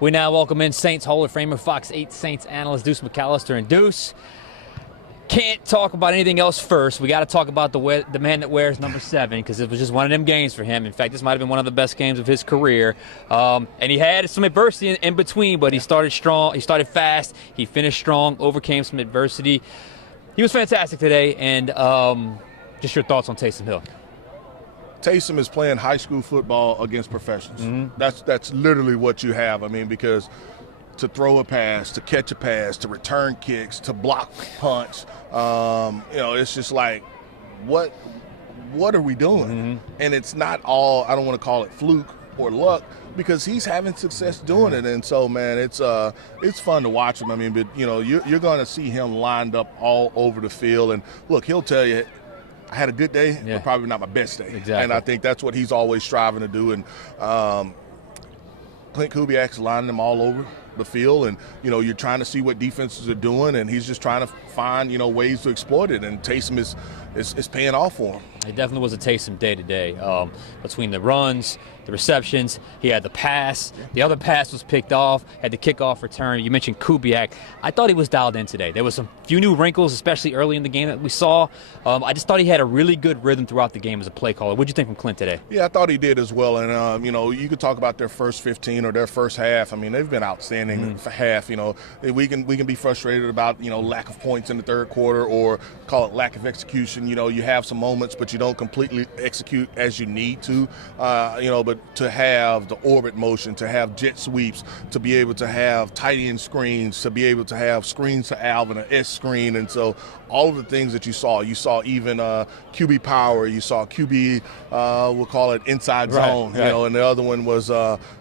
We now welcome in Saints Hall of Famer, Fox 8 Saints analyst Deuce McAllister. And Deuce, can't talk about anything else first. We got to talk about the man that wears number 7, because it was just one of them games for him. In fact, this might have been one of the best games of his career. And he had some adversity in between, but he started strong. He started fast. He finished strong, overcame some adversity. He was fantastic today. And just your thoughts on Taysom Hill. Taysom is playing high school football against professionals. Mm-hmm. That's literally what you have. I mean, because to throw a pass, to catch a pass, to return kicks, to block punts, it's just like, what are we doing? Mm-hmm. And it's not all, I don't want to call it fluke or luck, because he's having success doing it. And so, man, it's fun to watch him. I mean, but, you're going to see him lined up all over the field. And, look, he'll tell you, I had a good day, but probably not my best day. Exactly. And I think that's what he's always striving to do. And Clint Kubiak's lining them all over the field, and you're trying to see what defenses are doing, and he's just trying to find ways to exploit it. And Taysom is paying off for him. It definitely was a Taysom day today. Between the runs, the receptions, he had the pass. The other pass was picked off, had the kickoff return. You mentioned Kubiak. I thought he was dialed in today. There was some few new wrinkles, especially early in the game that we saw. I just thought he had a really good rhythm throughout the game as a play caller. What did you think from Clint today? Yeah, I thought he did as well. And, you could talk about their first 15 or their first half. I mean, they've been outstanding for half. We can be frustrated about, lack of points in the third quarter, or call it lack of execution. You have some moments, but you don't completely execute as you need to. But to have the orbit motion, to have jet sweeps, to be able to have tight end screens, to be able to have screens to Alvin, an S screen. And so all of the things that you saw even QB power, you saw QB, we'll call it inside zone, right. And the other one was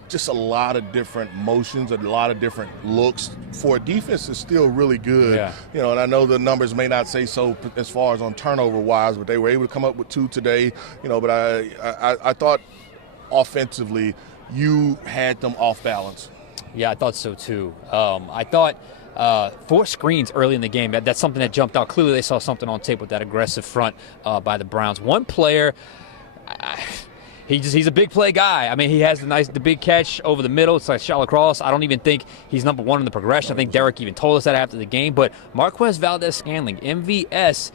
just a lot of different motions, a lot of different looks. For a defense is still really good. Yeah. And I know the numbers may not say so as far as on turnover wise, but they were able to come up with 2 today, but I thought offensively you had them off balance. Yeah, I thought so too. I thought 4 screens early in the game, that's something that jumped out. Clearly they saw something on tape with that aggressive front by the Browns. One player, he's a big play guy. I mean, he has the big catch over the middle. It's like shallow cross. I don't even think he's number 1 in the progression. I think Derek even told us that after the game. But Marquez Valdez-Scantling, MVS,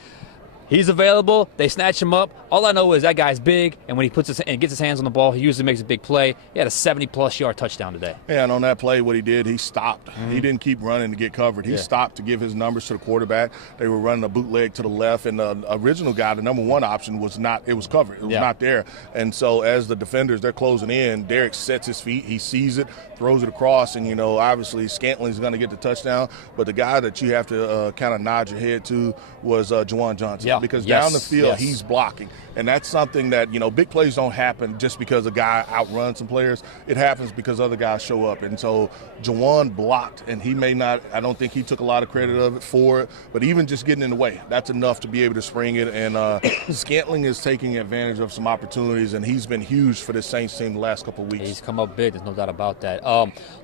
he's available. They snatch him up. All I know is that guy's big, and when he gets his hands on the ball, he usually makes a big play. He had a 70-plus yard touchdown today. Yeah, and on that play, what he did, he stopped. He didn't keep running to get covered. He stopped to give his numbers to the quarterback. They were running a bootleg to the left, and the original guy, the number 1 option, was not. It was covered. It was not there. And so as the defenders, they're closing in, Derek sets his feet. He sees it, throws it across, and, obviously Scantling's going to get the touchdown. But the guy that you have to kind of nod your head to was Juwan Johnson. Yeah. Because down the field, he's blocking. And that's something that, big plays don't happen just because a guy outruns some players. It happens because other guys show up. And so Juwan blocked, and he may not, I don't think he took a lot of credit for it, but even just getting in the way, that's enough to be able to spring it. And Scantling is taking advantage of some opportunities, and he's been huge for the Saints team the last couple of weeks. He's come up big. There's no doubt about that.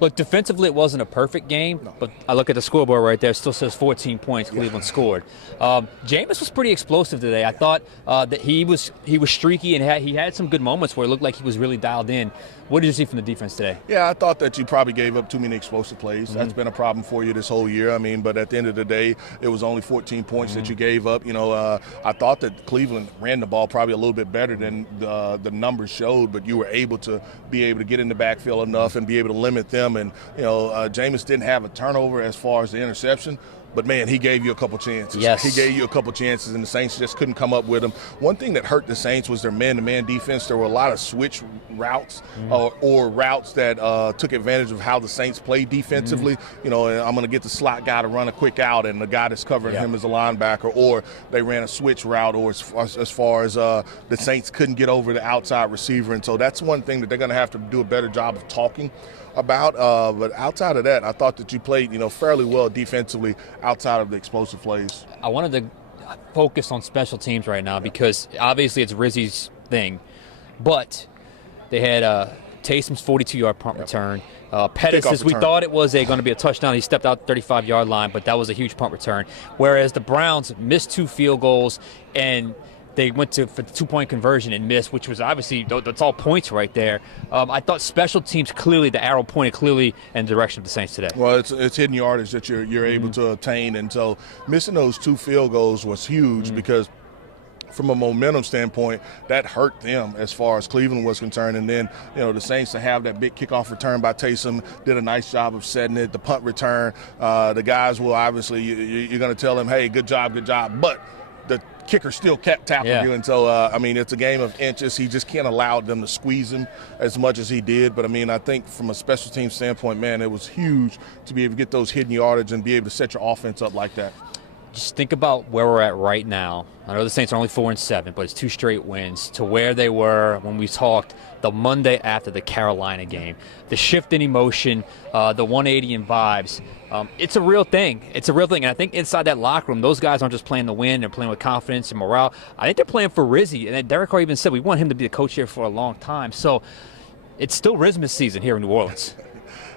Look, defensively, it wasn't a perfect game, but I look at the scoreboard right there. It still says 14 points Cleveland scored. Jameis was pretty explosive today. I thought that he was streaky, and he had some good moments where it looked like he was really dialed in. What did you see from the defense today? Yeah, I thought that you probably gave up too many explosive plays. That's been a problem for you this whole year. I mean, but at the end of the day, it was only 14 points that you gave up. I thought that Cleveland ran the ball probably a little bit better than the numbers showed, but you were able to get in the backfield enough and be able to limit them. And, Jameis didn't have a turnover as far as the interception. But, man, he gave you a couple chances. Yes. He gave you a couple chances, and the Saints just couldn't come up with them. One thing that hurt the Saints was their man-to-man defense. There were a lot of switch routes or routes that took advantage of how the Saints played defensively. And I'm going to get the slot guy to run a quick out, and the guy that's covering him is a linebacker. Or they ran a switch route, or as far as the Saints couldn't get over the outside receiver. And so that's one thing that they're going to have to do a better job of talking about. But outside of that, I thought that you played, fairly well defensively outside of the explosive plays. I wanted to focus on special teams right now because obviously it's Rizzi's thing, but they had Taysom's 42-yard punt return. Pettis, we thought it was going to be a touchdown. He stepped out the 35-yard line, but that was a huge punt return. Whereas the Browns missed 2 field goals, and They went for the 2-point conversion and missed, which was obviously, that's all points right there. I thought special teams clearly, the arrow pointed clearly in the direction of the Saints today. Well, it's hidden yardage that you're able to obtain, and so missing those 2 field goals was huge because from a momentum standpoint, that hurt them as far as Cleveland was concerned. And then, the Saints to have that big kickoff return by Taysom did a nice job of setting it. The punt return, the guys will obviously, you're going to tell them, hey, good job. But the kicker still kept tapping you. And so, it's a game of inches. He just can't allow them to squeeze him as much as he did. But, I think from a special team standpoint, man, it was huge to be able to get those hidden yardage and be able to set your offense up like that. Just think about where we're at right now. I know the Saints are only 4-7, but it's 2 straight wins to where they were when we talked the Monday after the Carolina game. The shift in emotion, the 180 in vibes, it's a real thing. It's a real thing. And I think inside that locker room, those guys aren't just playing to win. They're playing with confidence and morale. I think they're playing for Rizzy. And then Derek Carr even said we want him to be the coach here for a long time. So it's still Rizmas season here in New Orleans.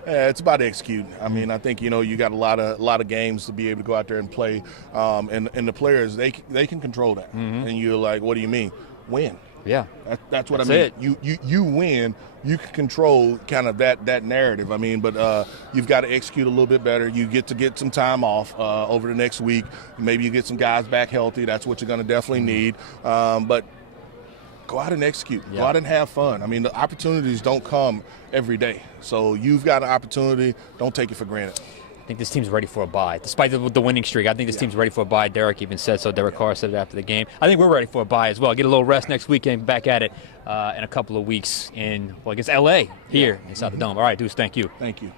Yeah, it's about executing. I think you got a lot of games to be able to go out there and play, and the players they can control that. And you're like, what do you mean? Win. Yeah, that's what I mean. You win. You can control kind of that narrative. But you've got to execute a little bit better. You get some time off over the next week. Maybe you get some guys back healthy. That's what you're going to definitely need. But go out and execute. Go out and have fun. The opportunities don't come every day. So you've got an opportunity. Don't take it for granted. I think this team's ready for a bye. Despite the winning streak, I think this team's ready for a bye. Derek even said so. Derek Carr said it after the game. I think we're ready for a bye as well. Get a little rest next weekend. Back at it in a couple of weeks against L.A. here inside the Dome. All right, Deuce, thank you. Thank you.